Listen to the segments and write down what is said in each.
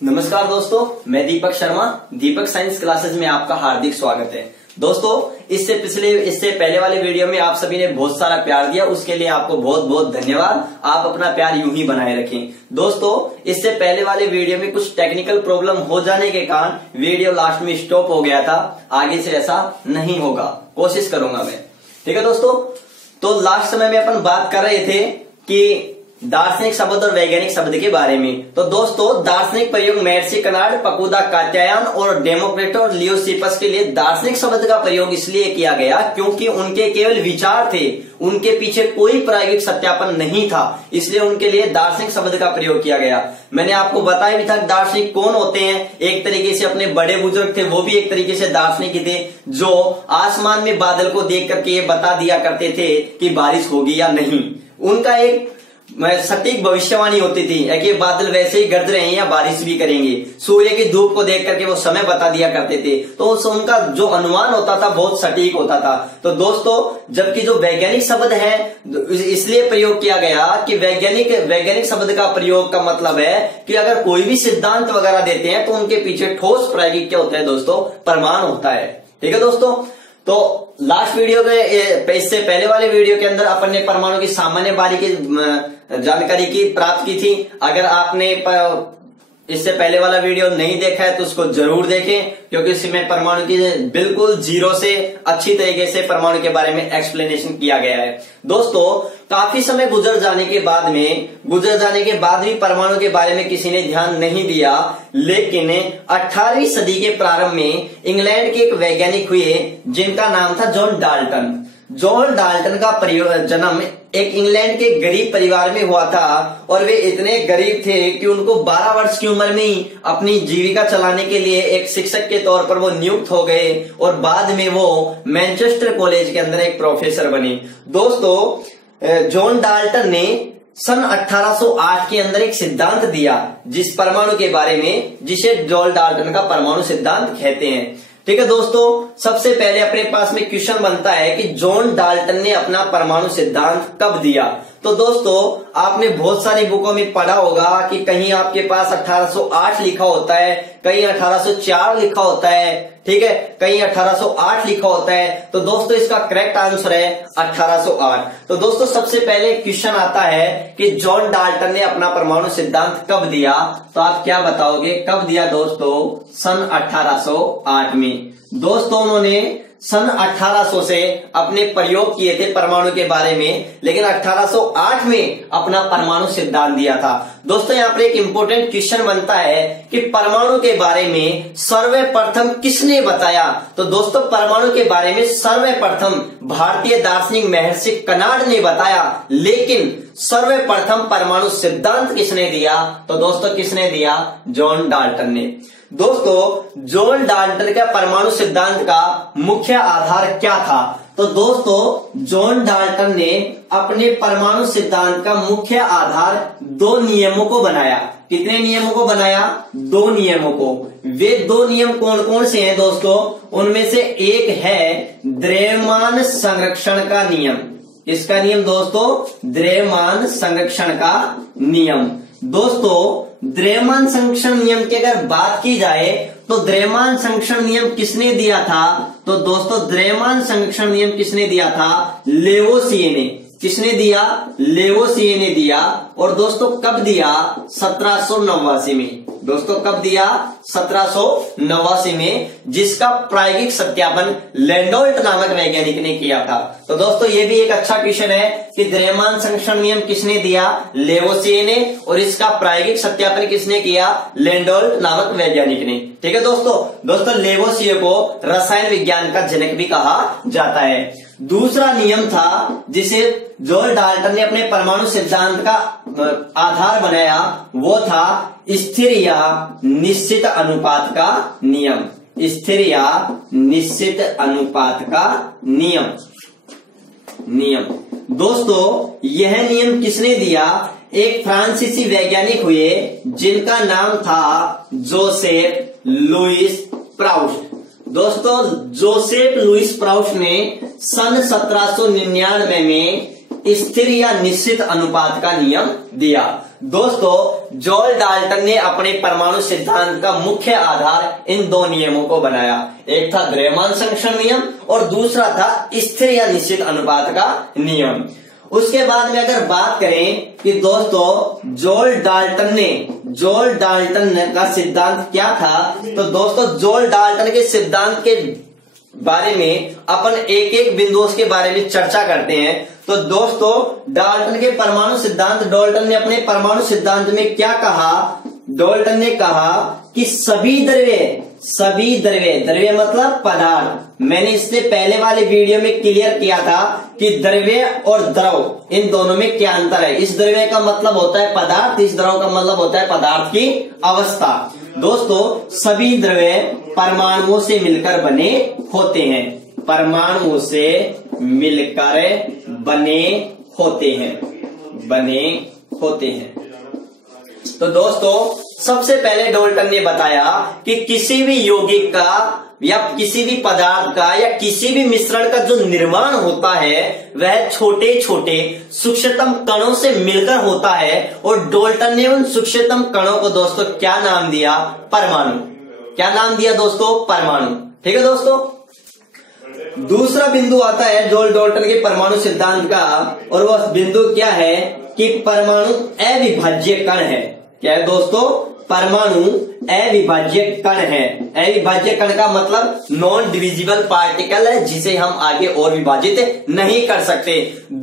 नमस्कार दोस्तों, मैं दीपक शर्मा। दीपक साइंस क्लासेस में आपका हार्दिक स्वागत है। दोस्तों, इससे पहले वाले वीडियो में आप सभी ने बहुत सारा प्यार दिया, उसके लिए आपको बहुत बहुत धन्यवाद। आप अपना प्यार यूं ही बनाए रखें। दोस्तों, इससे पहले वाले वीडियो में कुछ टेक्निकल प्रॉब्लम हो जाने के कारण वीडियो लास्ट में स्टॉप हो गया था। आगे से ऐसा नहीं होगा, कोशिश करूंगा मैं। ठीक है दोस्तों, तो लास्ट समय में अपन बात कर रहे थे कि दार्शनिक शब्द और वैज्ञानिक शब्द के बारे में। तो दोस्तों, दार्शनिक प्रयोग महर्षि कणाद, पकुदा कात्यायन और डेमोक्रिटस और लियोसिपस के लिए दार्शनिक शब्द का प्रयोग इसलिए किया गया क्योंकि उनके केवल विचार थे, उनके पीछे कोई प्रायोगिक सत्यापन नहीं था, इसलिए उनके लिए दार्शनिक शब्द का प्रयोग किया गया। मैंने आपको बताया भी था दार्शनिक कौन होते हैं। एक तरीके से अपने बड़े बुजुर्ग थे, वो भी एक तरीके से दार्शनिक ही थे, जो आसमान में बादल को देख करके ये बता दिया करते थे कि बारिश होगी या नहीं। उनका एक सटीक भविष्यवाणी होती थी कि बादल वैसे ही गरज रहे हैं या बारिश भी करेंगे। सूर्य की धूप को देख करके वो समय बता दिया करते थे, तो उनका जो अनुमान होता था बहुत सटीक होता था। तो दोस्तों, जबकि जो वैज्ञानिक शब्द है इसलिए प्रयोग किया गया कि वैज्ञानिक शब्द का प्रयोग का मतलब है कि अगर कोई भी सिद्धांत वगैरह देते हैं तो उनके पीछे ठोस प्रायोगिक क्या होता है दोस्तों, प्रमाण होता है। ठीक है दोस्तों, तो लास्ट वीडियो के इससे पहले वाले वीडियो के अंदर अपन ने परमाणु की सामान्य बारीकी जानकारी की प्राप्त की थी। अगर आपने इससे पहले वाला वीडियो नहीं देखा है तो उसको जरूर देखें, क्योंकि इसमें परमाणु की बिल्कुल जीरो से अच्छी तरीके से परमाणु के बारे में एक्सप्लेनेशन किया गया है। दोस्तों, काफी समय गुजर जाने के बाद भी परमाणु के बारे में किसी ने ध्यान नहीं दिया, लेकिन 18वीं सदी के प्रारंभ में इंग्लैंड के एक वैज्ञानिक हुए जिनका नाम था जॉन डाल्टन। जॉन डाल्टन का जन्म एक इंग्लैंड के गरीब परिवार में हुआ था और वे इतने गरीब थे कि उनको 12 वर्ष की उम्र में ही अपनी जीविका चलाने के लिए एक शिक्षक के तौर पर वो नियुक्त हो गए और बाद में वो मैनचेस्टर कॉलेज के अंदर एक प्रोफेसर बने। दोस्तों, जॉन डाल्टन ने सन 1808 के अंदर एक सिद्धांत दिया जिस परमाणु के बारे में, जिसे जॉन डाल्टन का परमाणु सिद्धांत कहते हैं। ठीक है दोस्तों, सबसे पहले अपने पास में क्वेश्चन बनता है कि जॉन डाल्टन ने अपना परमाणु सिद्धांत कब दिया। तो दोस्तों, आपने बहुत सारी बुकों में पढ़ा होगा कि कहीं आपके पास 1808 लिखा होता है, कहीं 1804 लिखा होता है, ठीक है, कहीं 1808 लिखा होता है। तो दोस्तों, इसका करेक्ट आंसर है 1808। तो दोस्तों, सबसे पहले क्वेश्चन आता है कि जॉन डाल्टन ने अपना परमाणु सिद्धांत कब दिया। तो आप क्या बताओगे, कब दिया दोस्तों? सन 1808 में। दोस्तों, उन्होंने सन 1800 से अपने प्रयोग किए थे परमाणु के बारे में, लेकिन 1808 में अपना परमाणु सिद्धांत दिया था। दोस्तों, यहाँ पर एक इंपॉर्टेंट क्वेश्चन बनता है कि परमाणु के बारे में सर्वप्रथम किसने बताया। तो दोस्तों, परमाणु के बारे में सर्वप्रथम भारतीय दार्शनिक महर्षि कणाद ने बताया, लेकिन सर्वप्रथम परमाणु सिद्धांत किसने दिया? तो दोस्तों, किसने दिया? जॉन डाल्टन ने। दोस्तों, जॉन डाल्टन का परमाणु सिद्धांत का मुख्य आधार क्या था? तो दोस्तों, जॉन डाल्टन ने अपने परमाणु सिद्धांत का मुख्य आधार 2 नियमों को बनाया। कितने नियमों को बनाया? 2 नियमों को। वे 2 नियम कौन कौन से हैं दोस्तों? उनमें से एक है द्रव्यमान संरक्षण का नियम। इसका नियम दोस्तों, द्रव्यमान संरक्षण का नियम। दोस्तों, द्रव्यमान संरक्षण नियम की अगर बात की जाए तो द्रव्यमान संरक्षण नियम किसने दिया था? तो दोस्तों, द्रव्यमान संरक्षण नियम किसने दिया था? लेवोसिए ने। किसने दिया? लेवोसिए ने दिया। और दोस्तों, कब दिया? 1789 में। दोस्तों, कब दिया? 1789 में, जिसका प्रायोगिक सत्यापन लैंडोल्ट नामक वैज्ञानिक ने किया था। तो दोस्तों, ये भी एक अच्छा क्वेश्चन है कि द्रव्यमान संरक्षण नियम किसने दिया? लेवोसिए ने। और इसका प्रायोगिक सत्यापन किसने किया? लैंडोल्ट नामक वैज्ञानिक ने। ठीक है दोस्तों, लेवोसिए को रसायन विज्ञान का जनक भी कहा जाता है। दूसरा नियम था जिसे जॉन डाल्टन ने अपने परमाणु सिद्धांत का आधार बनाया, वो था स्थिर या निश्चित अनुपात का नियम। स्थिर या निश्चित अनुपात का नियम। दोस्तों, यह नियम किसने दिया? एक फ्रांसीसी वैज्ञानिक हुए जिनका नाम था जोसेफ लुइस प्राउस्ट। दोस्तों, जोसेफ लुइस प्राउस्ट ने सन 1799 में स्थिर या निश्चित अनुपात का नियम दिया। दोस्तों जॉर्ज डाल्टन ने अपने परमाणु सिद्धांत का मुख्य आधार इन दो नियमों को बनाया। एक था द्रव्यमान संरक्षण नियम और दूसरा था स्थिर या निश्चित अनुपात का नियम। उसके बाद में अगर बात करें कि दोस्तों जॉर्ज डाल्टन का सिद्धांत क्या था, तो दोस्तों जॉर्ज डाल्टन के सिद्धांत के बारे में अपन एक एक बिंदुओं के बारे में चर्चा करते हैं। तो दोस्तों डाल्टन ने अपने परमाणु सिद्धांत में क्या कहा? डाल्टन ने कहा कि सभी द्रव्य मतलब पदार्थ, मैंने इससे पहले वाले वीडियो में क्लियर किया था कि द्रव्य और द्रव इन दोनों में क्या अंतर है। इस द्रव्य का मतलब होता है पदार्थ, इस द्रव का मतलब होता है पदार्थ की अवस्था। दोस्तों सभी द्रव्य परमाणुओं से मिलकर बने होते हैं, परमाणुओं से मिलकर बने होते हैं। तो दोस्तों सबसे पहले डाल्टन ने बताया कि किसी भी यौगिक का या किसी भी पदार्थ का या किसी भी मिश्रण का जो निर्माण होता है वह छोटे छोटे सूक्ष्मतम कणों से मिलकर होता है। और डाल्टन ने उन सूक्ष्मतम कणों को दोस्तों क्या नाम दिया? परमाणु। क्या नाम दिया दोस्तों? परमाणु। ठीक है दोस्तों। दूसरा बिंदु आता है जॉर्ज डाल्टन के परमाणु सिद्धांत का, और वह बिंदु क्या है कि परमाणु अविभाज्य कण है। क्या है दोस्तों? परमाणु अविभाज्य कण है। अविभाज्य कण का मतलब नॉन डिविजिबल पार्टिकल है जिसे हम आगे और विभाजित नहीं कर सकते।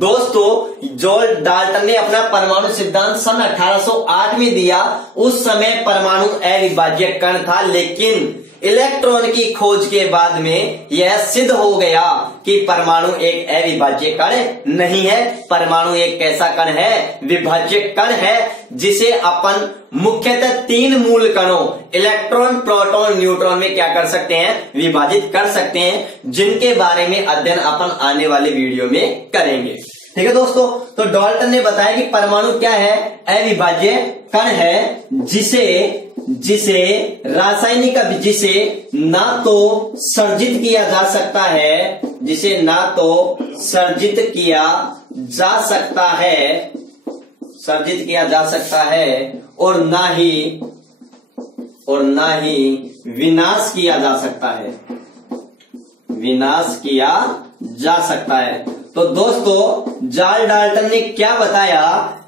दोस्तों जॉर्ज डाल्टन ने अपना परमाणु सिद्धांत सन 1808 में दिया। उस समय परमाणु अविभाज्य कण था, लेकिन इलेक्ट्रॉन की खोज के बाद में यह सिद्ध हो गया कि परमाणु एक अविभाज्य कण नहीं है। परमाणु एक कैसा कण है? विभाज्य कण है, जिसे अपन मुख्यतः 3 मूल कणों इलेक्ट्रॉन, प्रोटॉन, न्यूट्रॉन में क्या कर सकते हैं? विभाजित कर सकते हैं, जिनके बारे में अध्ययन अपन आने वाले वीडियो में करेंगे। ठीक है दोस्तों। तो डाल्टन ने बताया कि परमाणु क्या है? अविभाज्य कण है, जिसे ना तो सर्जित किया जा सकता है, और ना ही विनाश किया जा सकता है। तो दोस्तों जॉर्ज डाल्टन ने क्या बताया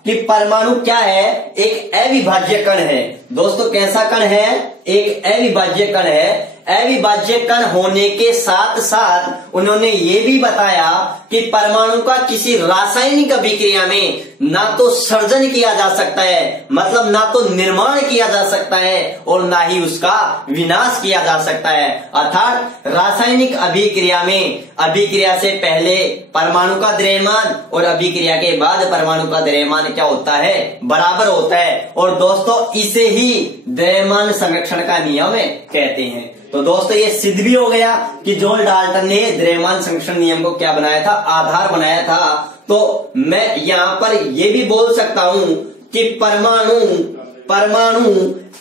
कि परमाणु क्या है? एक अविभाज्य कण है। दोस्तों कैसा कण है? एक अविभाज्य कण है। अविभाज्य कण होने के साथ साथ उन्होंने ये भी बताया कि परमाणु का किसी रासायनिक अभिक्रिया में ना तो सर्जन किया जा सकता है, मतलब ना तो निर्माण किया जा सकता है, और ना ही उसका विनाश किया जा सकता है। अर्थात रासायनिक अभिक्रिया से पहले परमाणु का द्रव्यमान और अभिक्रिया के बाद परमाणु का द्रव्यमान क्या होता है? बराबर होता है। और दोस्तों इसे ही द्रव्यमान संरक्षण का नियम कहते हैं। तो दोस्तों ये सिद्ध भी हो गया कि जॉर्ज डाल्टन ने द्रव्यमान संरक्षण नियम को क्या बनाया था? आधार बनाया था। तो मैं यहां पर ये भी बोल सकता हूं कि परमाणु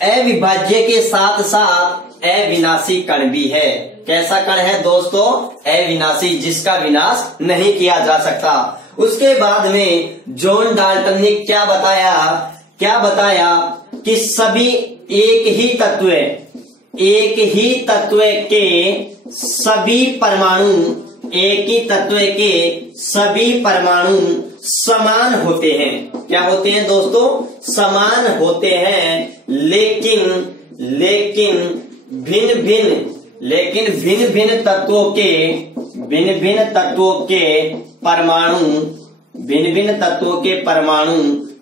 अविभाज्य के साथ साथ अविनाशी कण भी है। कैसा कण है दोस्तों? अविनाशी, जिसका विनाश नहीं किया जा सकता। उसके बाद में जॉर्ज डाल्टन ने क्या बताया कि सभी एक ही तत्व के सभी परमाणु समान होते हैं। क्या होते हैं दोस्तों? समान होते हैं, लेकिन भिन्न तत्वों के परमाणु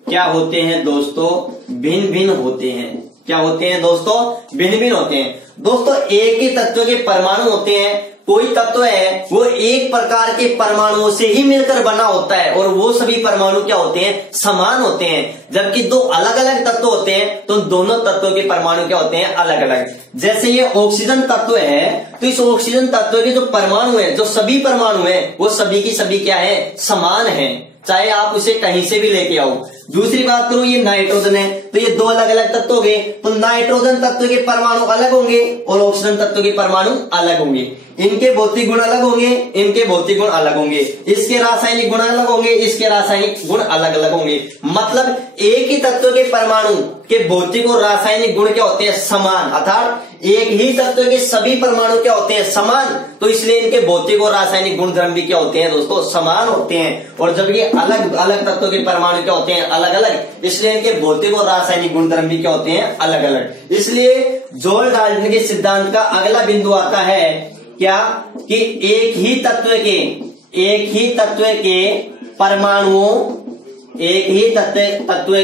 क्या होते हैं दोस्तों? भिन्न होते हैं। क्या होते हैं दोस्तों? भिन्न होते हैं। दोस्तों एक ही तत्व के परमाणु होते हैं। कोई तत्व है वो एक प्रकार के परमाणुओं से ही मिलकर बना होता है, और वो सभी परमाणु क्या होते हैं? समान होते हैं। जबकि दो अलग अलग तत्व होते हैं तो दोनों तत्वों के परमाणु क्या होते हैं? अलग अलग। जैसे ये ऑक्सीजन तत्व है, तो इस ऑक्सीजन तत्व के जो परमाणु है, जो सभी परमाणु है, वो सभी की सभी क्या है? समान है, चाहे आप उसे कहीं से भी लेके आओ। दूसरी बात करूं, ये नाइट्रोजन है, तो ये दो अलग अलग तत्व हो गए। तो नाइट्रोजन तत्व के परमाणु अलग होंगे और ऑक्सीजन तत्व के परमाणु अलग होंगे। इनके भौतिक गुण अलग होंगे, इनके भौतिक गुण अलग होंगे, इसके रासायनिक गुण अलग होंगे, इसके रासायनिक गुण अलग अलग होंगे। मतलब एक ही तत्व के परमाणु के भौतिक और रासायनिक गुण क्या होते हैं? समान। अर्थात एक ही तत्व के सभी परमाणु क्या होते हैं? समान। तो इसलिए इनके भौतिक और रासायनिक गुण धर्म भी क्या होते हैं दोस्तों? समान होते हैं। और जब ये अलग अलग तत्वों के परमाणु क्या होते हैं? अलग अलग, इसलिए इनके भौतिक और रासायनिक गुण धर्म भी क्या होते हैं? अलग अलग। इसलिए जॉर्ज डाल्टन के सिद्धांत का अगला बिंदु आता है क्या? कि एक ही तत्व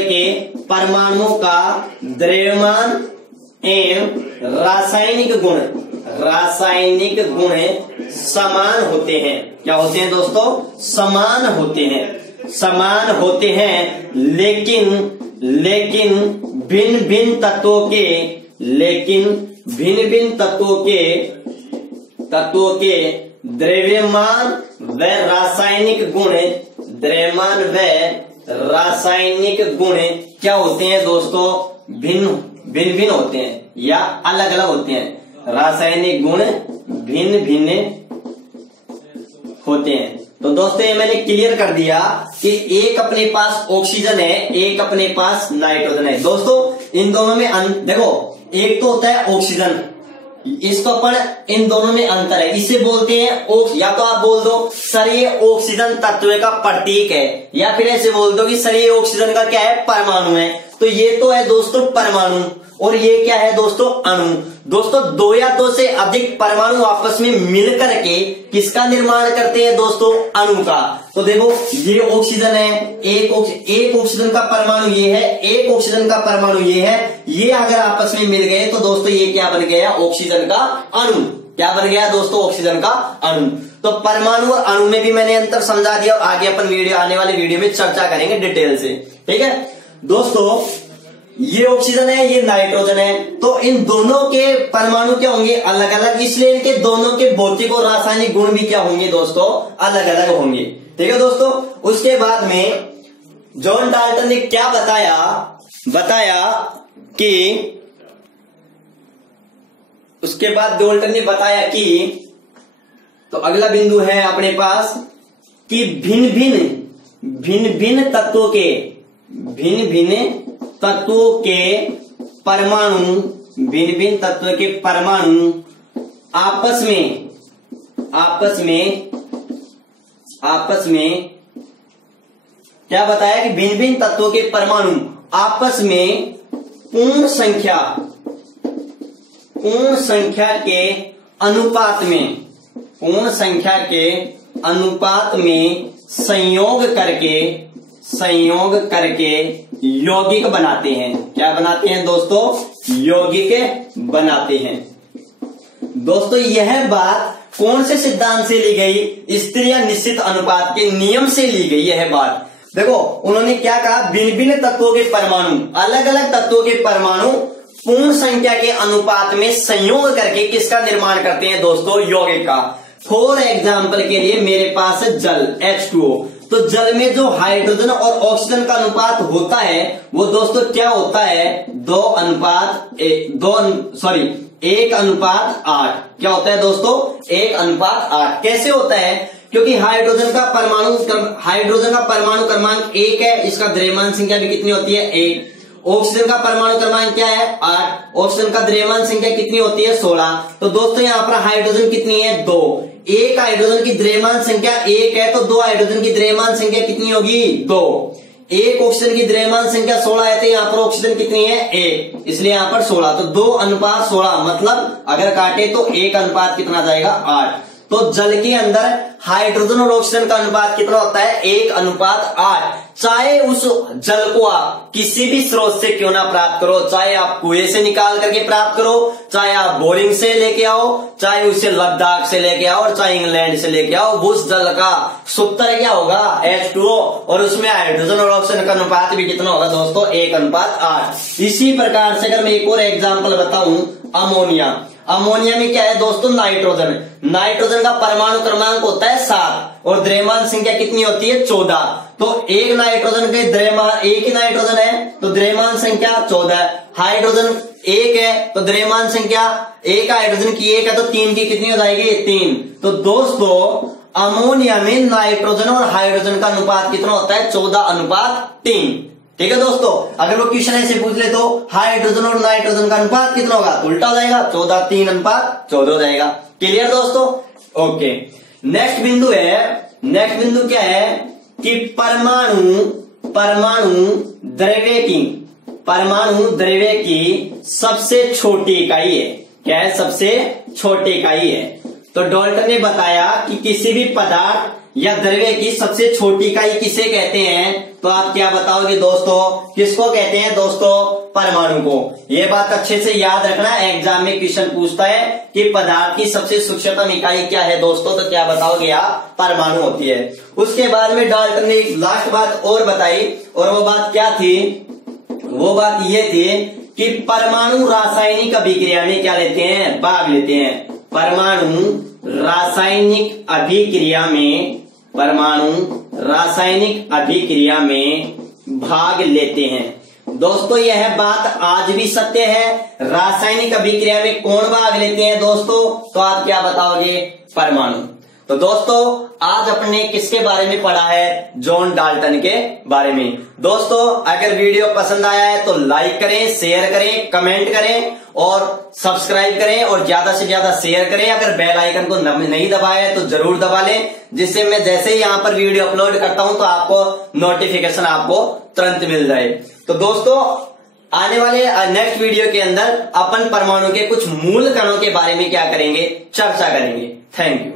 के परमाणुओं का द्रव्यमान एवं रासायनिक गुण समान होते हैं। क्या होते हैं दोस्तों? समान होते हैं, लेकिन भिन्न भिन्न तत्वों के द्रव्यमान व रासायनिक गुण क्या होते हैं दोस्तों? भिन्न होते हैं या अलग अलग होते हैं। रासायनिक गुण भिन्न होते हैं। तो दोस्तों ये मैंने क्लियर कर दिया कि एक अपने पास ऑक्सीजन है, एक अपने पास नाइट्रोजन है। दोस्तों इन दोनों में देखो, एक तो होता है ऑक्सीजन, इसको अपन इन दोनों में अंतर है, इसे बोलते हैं या तो आप बोल दो सर ये ऑक्सीजन तत्व का प्रतीक है, या फिर ऐसे बोल दो कि सर ये ऑक्सीजन का क्या है? परमाणु है। तो ये तो है दोस्तों परमाणु, और ये क्या है दोस्तों? अणु। दोस्तों दो या दो से अधिक परमाणु आपस में मिलकर के किसका निर्माण करते हैं दोस्तों? अणु का। तो देखो ये ऑक्सीजन है, एक ऑक्सीजन का परमाणु ये है, एक ऑक्सीजन का परमाणु ये है, ये अगर आपस में मिल गए तो दोस्तों ये क्या बन गया? ऑक्सीजन का अणु। क्या बन गया दोस्तों? ऑक्सीजन का अणु। तो परमाणु और अणु में भी मैंने अंतर समझा दिया, और आगे अपन आने वाले वीडियो में चर्चा करेंगे डिटेल से। ठीक है दोस्तों, ये ऑक्सीजन है, ये नाइट्रोजन है, तो इन दोनों के परमाणु क्या होंगे? अलग अलग। इसलिए इनके दोनों के भौतिक और रासायनिक गुण भी क्या होंगे दोस्तों? अलग अलग होंगे। ठीक है दोस्तों, उसके बाद में जॉन डाल्टन ने क्या बताया कि उसके बाद डाल्टन ने बताया कि, तो अगला बिंदु है अपने पास कि भिन्न भिन्न तत्वों के परमाणु आपस में क्या बताया कि भिन्न भिन्न तत्वों के परमाणु आपस में पूर्ण संख्या के अनुपात में संयोग करके यौगिक बनाते हैं। क्या बनाते हैं दोस्तों? यौगिक बनाते हैं। दोस्तों यह बात कौन से सिद्धांत से ली गई? स्त्रीय निश्चित अनुपात के नियम से ली गई यह बात। देखो उन्होंने क्या कहा? भिन्न भिन्न तत्वों के परमाणु, अलग अलग तत्वों के परमाणु पूर्ण संख्या के अनुपात में संयोग करके किसका निर्माण करते हैं दोस्तों? यौगिक का। फॉर एग्जाम्पल के लिए मेरे पास है जल H2O, तो जल में जो हाइड्रोजन और ऑक्सीजन का अनुपात होता है वो दोस्तों क्या होता है? 1:8। क्या होता है दोस्तों? 1:8। कैसे होता है? क्योंकि हाइड्रोजन का परमाणु क्रमांक 1 है, इसका द्रव्यमान संख्या भी कितनी होती है? 1। ऑक्सीजन का परमाणु क्रमांक क्या है? 8। ऑक्सीजन का द्रव्यमान संख्या कितनी होती है? 16। तो दोस्तों यहाँ पर हाइड्रोजन कितनी है? 2। एक हाइड्रोजन की द्रव्यमान संख्या 1 है, तो 2 हाइड्रोजन की द्रव्यमान संख्या कितनी होगी? 2। एक ऑक्सीजन की द्रव्यमान संख्या 16 है, तो यहाँ पर ऑक्सीजन कितनी है? 1, इसलिए यहाँ पर 16। तो 2:16, मतलब अगर काटे तो 1 कितना जाएगा? 8। तो जल के अंदर हाइड्रोजन और ऑक्सीजन का अनुपात कितना होता है? 1:8। चाहे उस जल को आप किसी भी स्रोत से क्यों ना प्राप्त करो, चाहे आप कुएं से निकाल करके प्राप्त करो, चाहे आप बोरिंग से लेके आओ, चाहे उसे लद्दाख से लेके आओ, और चाहे इंग्लैंड से लेके आओ, उस जल का सूत्र क्या होगा? H2O, और उसमें हाइड्रोजन और ऑक्सीजन का अनुपात भी कितना होगा दोस्तों? 1:8। इसी प्रकार से अगर मैं एक और एग्जाम्पल बताऊं, अमोनिया में क्या है दोस्तों? नाइट्रोजन का परमाणु क्रमांक होता है 7 और द्रव्यमान संख्या कितनी होती है? 14। तो एक नाइट्रोजन के द्रव्यमान, एक ही नाइट्रोजन है तो द्रव्यमान संख्या 14, हाइड्रोजन एक है तो द्रव्यमान संख्या, एक हाइड्रोजन की एक है तो 3 की कितनी हो जाएगी 3। तो दोस्तों अमोनिया में नाइट्रोजन और हाइड्रोजन का अनुपात कितना होता है 14:3। ठीक है दोस्तों, अगर वो क्वेश्चन ऐसे पूछ ले तो हाइड्रोजन और नाइट्रोजन का अनुपात कितना होगा तो उल्टा हो जाएगा, 14:3:14 हो जाएगा। क्लियर दोस्तों? ओके, नेक्स्ट बिंदु क्या है कि परमाणु द्रव्य की सबसे छोटी इकाई है। क्या है? सबसे छोटी इकाई है। तो डाल्टन ने बताया कि किसी भी पदार्थ या द्रव्य की सबसे छोटी इकाई किसे कहते हैं, तो आप क्या बताओगे दोस्तों? किसको कहते हैं दोस्तों? परमाणु को। ये बात अच्छे से याद रखना, एग्जाम में क्वेश्चन पूछता है कि पदार्थ की सबसे सूक्ष्मतम इकाई क्या है दोस्तों, तो क्या बताओगे आप? परमाणु होती है। उसके बाद में डाल्टन ने एक लास्ट बात और बताई, और वो बात क्या थी? वो बात ये थी कि परमाणु रासायनिक अभिक्रिया में क्या लेते हैं? भाग लेते हैं। परमाणु रासायनिक अभिक्रिया में भाग लेते हैं। दोस्तों यह बात आज भी सत्य है। रासायनिक अभिक्रिया में कौन भाग लेते हैं दोस्तों? तो आप क्या बताओगे? परमाणु। तो दोस्तों आज अपने किसके बारे में पढ़ा है? जॉन डाल्टन के बारे में। दोस्तों अगर वीडियो पसंद आया है तो लाइक करें, शेयर करें, कमेंट करें और सब्सक्राइब करें और ज्यादा से ज्यादा शेयर करें। अगर बेल आइकन को नहीं दबाया है तो जरूर दबा लें, जिससे मैं जैसे ही यहाँ पर वीडियो अपलोड करता हूं तो आपको नोटिफिकेशन आपको तुरंत मिल जाए। तो दोस्तों आने वाले नेक्स्ट वीडियो के अंदर अपन परमाणु के कुछ मूल कणों के बारे में क्या करेंगे? चर्चा करेंगे। Thank you.